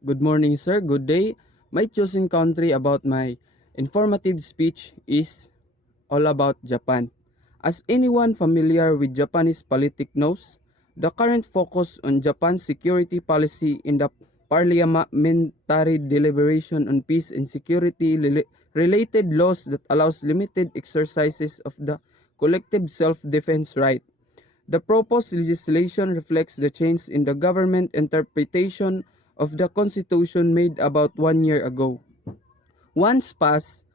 Good morning, sir. Good day. My chosen country about my informative speech is all about Japan. As anyone familiar with Japanese politics knows, the current focus on Japan's security policy in the parliamentary deliberation on peace and security related laws that allows limited exercises of the collective self-defense right. The proposed legislation reflects the change in the government interpretation of the Constitution made about 1 year ago. Once passed,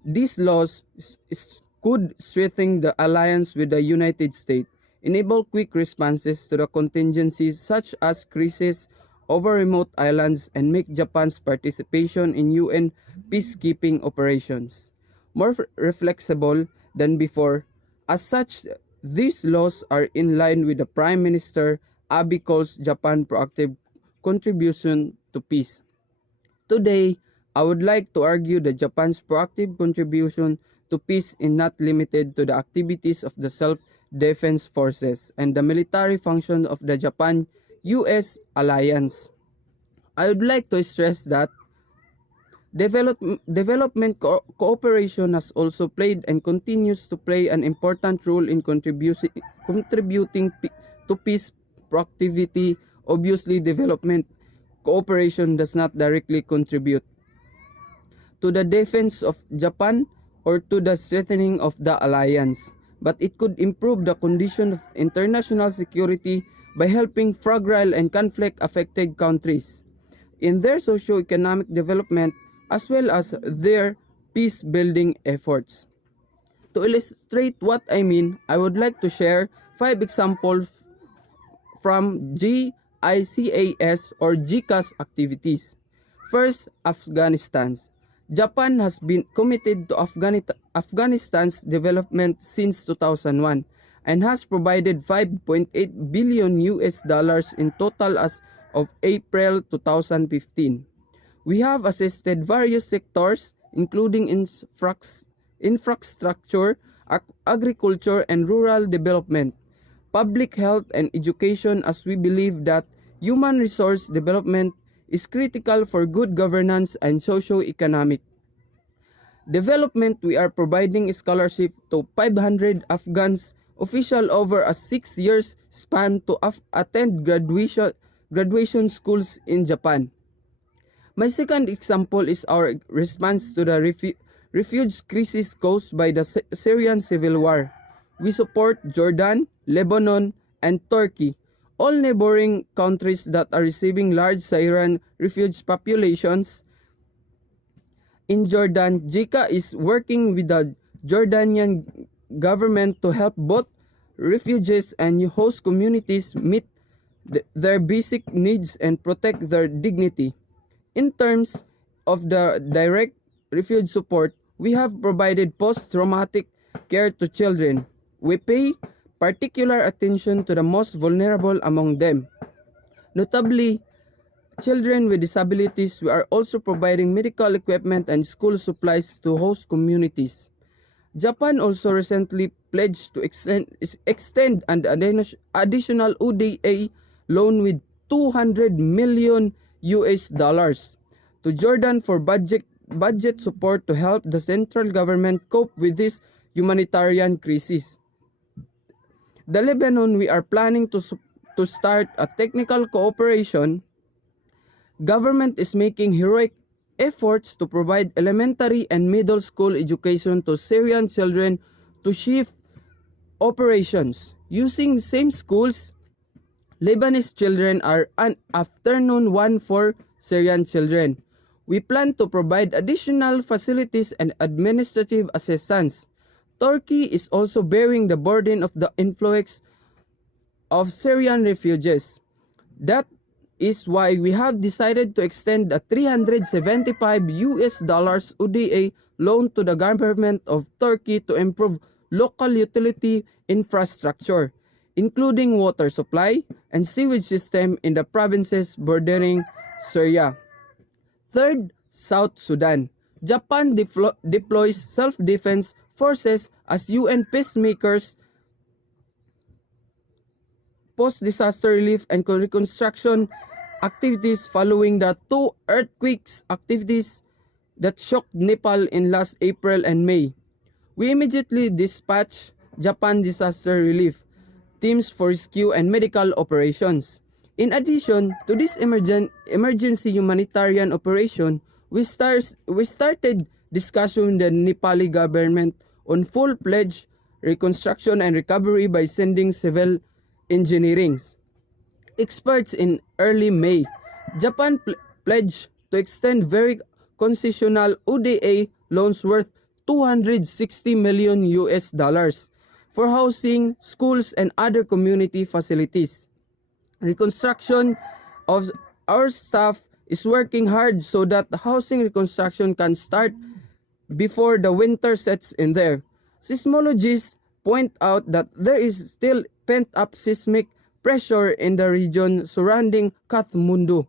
these laws could strengthen the alliance with the United States, enable quick responses to the contingencies such as crises over remote islands, and make Japan's participation in UN peacekeeping operations more reflexible than before. As such, these laws are in line with the Prime Minister Abe calls Japan proactive contribution to peace. Today, I would like to argue that Japan's proactive contribution to peace is not limited to the activities of the self-defense forces and the military function of the Japan-US alliance. I would like to stress that development cooperation has also played and continues to play an important role in contributing to peace proactivity. Obviously, development cooperation does not directly contribute to the defense of Japan or to the strengthening of the alliance, but it could improve the condition of international security by helping fragile and conflict-affected countries in their socio-economic development as well as their peace-building efforts. To illustrate what I mean, I would like to share 5 examples from GICAS or GCAS activities. First, Afghanistan. Japan has been committed to Afghanistan's development since 2001 and has provided 5.8 billion US dollars in total as of April 2015. We have assisted various sectors including infrastructure, agriculture and rural development, public health and education, as we believe that human resource development is critical for good governance and socio-economic development. We are providing scholarship to 500 Afghans official over a 6 years span to attend graduation schools in Japan. My second example is our response to the refugee crisis caused by the Syrian civil war. We support Jordan, Lebanon, and Turkey, all neighboring countries that are receiving large Syrian refugee populations. In Jordan, JICA is working with the Jordanian government to help both refugees and host communities meet their basic needs and protect their dignity. In terms of the direct refuge support, we have provided post-traumatic care to children. We pay particular attention to the most vulnerable among them. Notably, children with disabilities. We are also providing medical equipment and school supplies to host communities. Japan also recently pledged to extend an additional ODA loan with 200 million US dollars to Jordan for budget support to help the central government cope with this humanitarian crisis. The Lebanon, we are planning to start a technical cooperation. Government is making heroic efforts to provide elementary and middle school education to Syrian children to shift operations. Using same schools, Lebanese children are an afternoon one for Syrian children. We plan to provide additional facilities and administrative assistance. Turkey is also bearing the burden of the influx of Syrian refugees. That is why we have decided to extend a 375 US dollars ODA loan to the government of Turkey to improve local utility infrastructure, including water supply and sewage system in the provinces bordering Syria. Third, South Sudan. Japan deploys self-defense forces as UN peacemakers, post-disaster relief and reconstruction activities following the two earthquakes activities that shocked Nepal in last April and May. We immediately dispatched Japan Disaster Relief teams for rescue and medical operations. In addition to this emergency humanitarian operation, we started discussion with the Nepali government on full-fledged reconstruction and recovery by sending civil engineering experts in early May. Japan pledged to extend very concessional ODA loans worth 260 million US dollars for housing, schools, and other community facilities. Reconstruction of our staff is working hard so that the housing reconstruction can start before the winter sets in there. Seismologists point out that there is still pent-up seismic pressure in the region surrounding Kathmandu.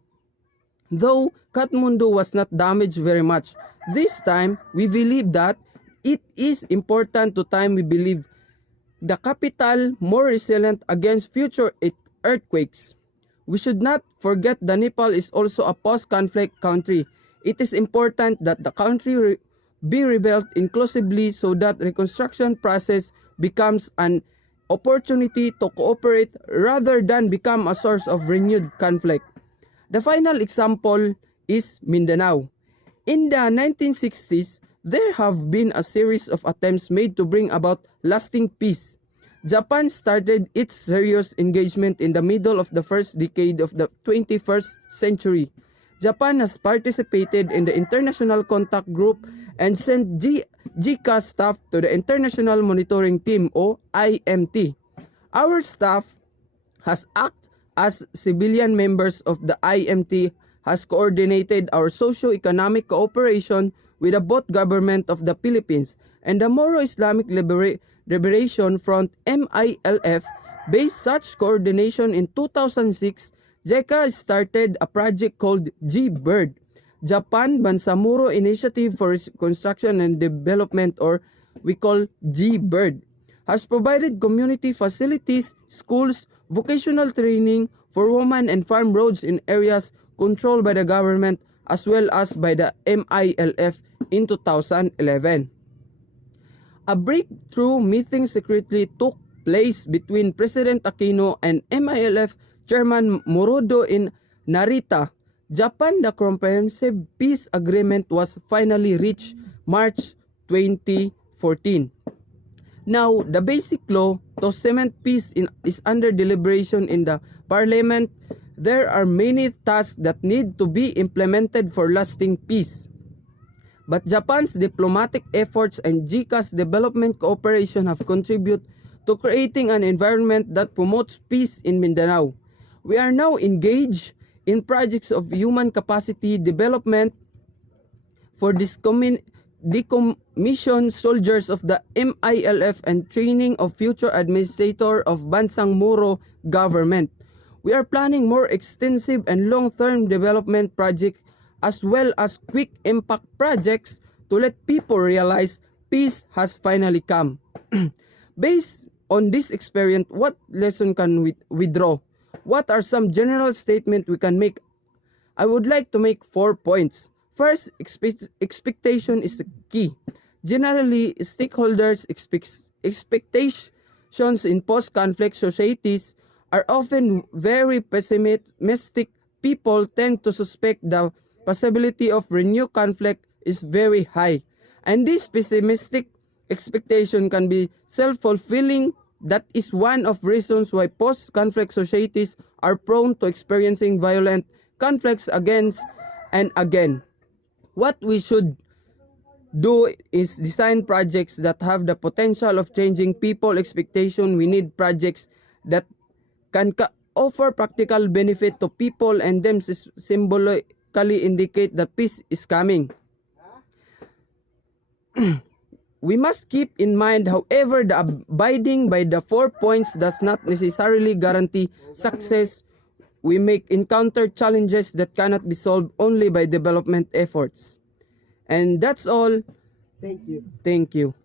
Though Kathmandu was not damaged very much, this time we believe that it is important to time we believe the capital more resilient against future earthquakes. We should not forget that Nepal is also a post-conflict country. It is important that the country be rebuilt inclusively so that reconstruction process becomes an opportunity to cooperate rather than become a source of renewed conflict. The final example is Mindanao. In the 1960s, there have been a series of attempts made to bring about lasting peace. Japan started its serious engagement in the middle of the first decade of the 21st century. Japan has participated in the International Contact Group and sent GCA staff to the International Monitoring Team o IMT. Our staff has acted as civilian members of the IMT, has coordinated our socio-economic cooperation with the both government of the Philippines and the Moro Islamic Liberation Front MILF. Based such coordination in 2006, JECA started a project called G-Bird, Japan Bansamuro Initiative for Construction and Development, or we call G-Bird, has provided community facilities, schools, vocational training for women and farm roads in areas controlled by the government as well as by the MILF in 2011. A breakthrough meeting secretly took place between President Aquino and MILF Chairman Morodo in Narita, Japan. The Comprehensive Peace Agreement was finally reached March 2014. Now, the basic law to cement peace is under deliberation in the Parliament. There are many tasks that need to be implemented for lasting peace. But Japan's diplomatic efforts and JICA's development cooperation have contributed to creating an environment that promotes peace in Mindanao. We are now engaged in projects of human capacity development for decommissioned soldiers of the MILF and training of future administrator of Bansang Moro government. We are planning more extensive and long-term development projects as well as quick impact projects to let people realize peace has finally come. Based on this experience, what lesson can we draw? What are some general statements we can make? I would like to make 4 points. First, expectation is the key. Generally, stakeholders' expectations in post-conflict societies are often very pessimistic. People tend to suspect the possibility of renewed conflict is very high, and this pessimistic expectation can be self-fulfilling. That is one of reasons why post-conflict societies are prone to experiencing violent conflicts again and again. What we should do is design projects that have the potential of changing people expectation. We need projects that can offer practical benefit to people and them symbolically indicate that peace is coming. We must keep in mind, however, that abiding by the 4 points does not necessarily guarantee success. We may encounter challenges that cannot be solved only by development efforts. And that's all. Thank you. Thank you.